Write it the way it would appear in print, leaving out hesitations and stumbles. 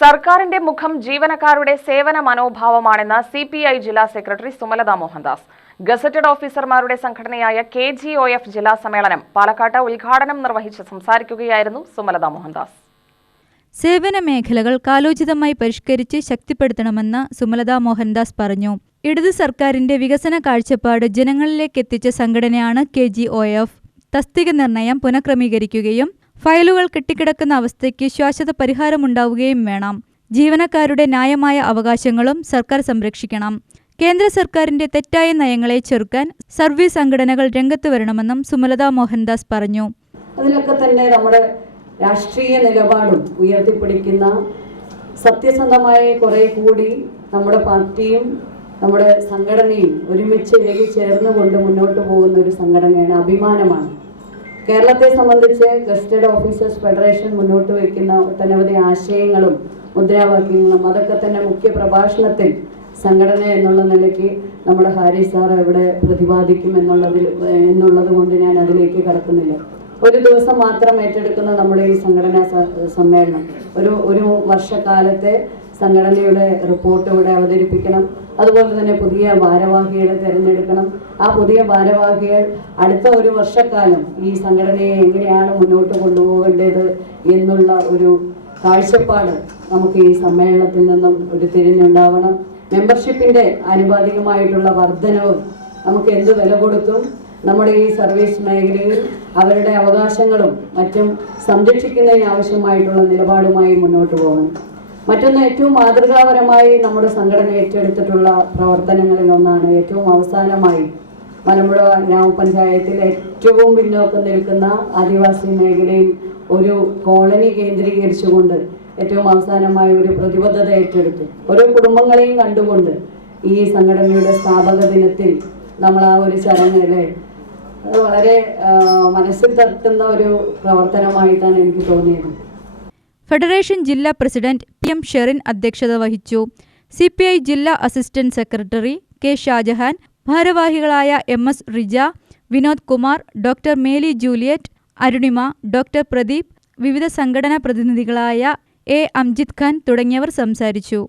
സർക്കാരിന്റെ മുഖം ജീവനക്കാരുടെ സേവന മനോഭാവമാണെന്ന് സിപിഐ ജില്ലാ സെക്രട്ടറി സുമലത മോഹൻദാസ്. ഗസറ്റഡ് ഓഫീസർമാരുടെ സംഘടനയായ KGOF ജില്ലാ സമ്മേളനം പാലക്കാട്ട് ഉദ്ഘാടനം നിർവഹിച്ച് സംസാരിക്കുകയായിരുന്നു സുമലത മോഹൻദാസ്. സേവന മേഖലകൾ കാലോചിതമായി പരിഷ്കരിച്ച് ശക്തിപ്പെടുത്തണമെന്ന് സുമലത മോഹൻദാസ് പറഞ്ഞു. ഇടതു സർക്കാരിന്റെ വികസന കാഴ്ചപ്പാട് ജനങ്ങളിലേക്കെത്തിച്ച സംഘടനയാണ് KGOF. തസ്തിക നിർണയം പുനഃക്രമീകരിക്കുകയും ഫയലുകൾ കെട്ടിക്കിടക്കുന്ന അവസ്ഥയ്ക്ക് ശാശ്വത പരിഹാരമുണ്ടാവുകയും വേണം. ജീവനക്കാരുടെ ന്യായമായ അവകാശങ്ങളും സർക്കാർ സംരക്ഷിക്കണം. കേന്ദ്ര സർക്കാരിന്റെ തെറ്റായ നയങ്ങളെ ചെറുക്കാൻ സർവീസ് സംഘടനകൾ രംഗത്ത് വരണമെന്നും സുമലത മോഹൻദാസ് പറഞ്ഞു. അതിലൊക്കെ തന്നെ നമ്മുടെ രാഷ്ട്രീയ നിലപാടും ഉയർത്തിപ്പിടിക്കുന്ന സത്യസന്ധമായി കുറെ കൂടി നമ്മുടെ പാർട്ടിയും നമ്മുടെ സംഘടനയും ഒരുമിച്ച് ചേർന്നുകൊണ്ട് മുന്നോട്ട് പോകുന്ന ഒരു സംഘടനയാണ്, അഭിമാനമാണ്. കേരളത്തെ സംബന്ധിച്ച് ഗസ്റ്റഡ് ഓഫീസേഴ്സ് ഫെഡറേഷൻ മുന്നോട്ട് വയ്ക്കുന്ന ഒട്ടനവധി ആശയങ്ങളും മുദ്രാവാക്യങ്ങളും അതൊക്കെ തന്നെ മുഖ്യ പ്രഭാഷണത്തിൽ സംഘടന എന്നുള്ള നിലയ്ക്ക് നമ്മുടെ ഹാരിസ് സാർ ഇവിടെ പ്രതിപാദിക്കും എന്നുള്ളത് കൊണ്ട് ഞാൻ അതിലേക്ക് കടക്കുന്നില്ല. ഒരു ദിവസം മാത്രം ഏറ്റെടുക്കുന്ന നമ്മുടെ ഈ സംഘടനാ സമ്മേളനം ഒരു വർഷക്കാലത്തെ സംഘടനയുടെ റിപ്പോർട്ട് ഇവിടെ അവതരിപ്പിക്കണം. അതുപോലെ തന്നെ പുതിയ ഭാരവാഹികളെ തിരഞ്ഞെടുക്കണം. ആ പുതിയ ഭാരവാഹികൾ അടുത്ത ഒരു വർഷക്കാലം ഈ സംഘടനയെ എങ്ങനെയാണ് മുന്നോട്ട് കൊണ്ടുപോകേണ്ടത് എന്നുള്ള ഒരു കാഴ്ചപ്പാട് നമുക്ക് ഈ സമ്മേളനത്തിൽ നിന്നും ഉരുത്തിരിഞ്ഞുണ്ടാവണം. മെമ്പർഷിപ്പിന്റെ ആനുപാതികമായിട്ടുള്ള വർധനവും നമുക്ക് എന്ത് വില കൊടുത്തും നമ്മുടെ ഈ സർവീസ് മേഖലയിൽ അവരുടെ അവകാശങ്ങളും മറ്റും സംരക്ഷിക്കുന്നതിന് ആവശ്യമായിട്ടുള്ള നിലപാടുമായി മുന്നോട്ട് പോകണം. മറ്റൊന്ന്, ഏറ്റവും മാതൃകാപരമായി നമ്മുടെ സംഘടന ഏറ്റെടുത്തിട്ടുള്ള പ്രവർത്തനങ്ങളിൽ ഒന്നാണ് ഏറ്റവും അവസാനമായി മലമ്പുഴ ഗ്രാമപഞ്ചായത്തിൽ ഏറ്റവും പിന്നോക്കം നിൽക്കുന്ന ആദിവാസി മേഖലയിൽ ഒരു കോളനി കേന്ദ്രീകരിച്ചുകൊണ്ട് ഏറ്റവും അവസാനമായി ഒരു പ്രതിബദ്ധത ഏറ്റെടുത്തു. ഓരോ കുടുംബങ്ങളെയും കണ്ടുകൊണ്ട് ഈ സംഘടനയുടെ സ്ഥാപക ദിനത്തിൽ നമ്മൾ ആ ഒരു ചടങ്ങിലെ അത് വളരെ മനസ്സിൽ തട്ടുന്ന ഒരു പ്രവർത്തനമായിട്ടാണ് എനിക്ക് തോന്നിയത്. ഫെഡറേഷൻ ജില്ലാ പ്രസിഡന്റ് PM ഷെറിൻ അധ്യക്ഷത വഹിച്ചു. CPI ജില്ലാ അസിസ്റ്റന്റ് സെക്രട്ടറി K ഷാജഹാൻ, ഭാരവാഹികളായ MS റിജ, വിനോദ് കുമാർ, ഡോക്ടർ മേലി ജൂലിയറ്റ്, അരുണിമ, ഡോക്ടർ പ്രദീപ്, വിവിധ സംഘടനാ പ്രതിനിധികളായ A അംജിത് ഖാൻ തുടങ്ങിയവർ സംസാരിച്ചു.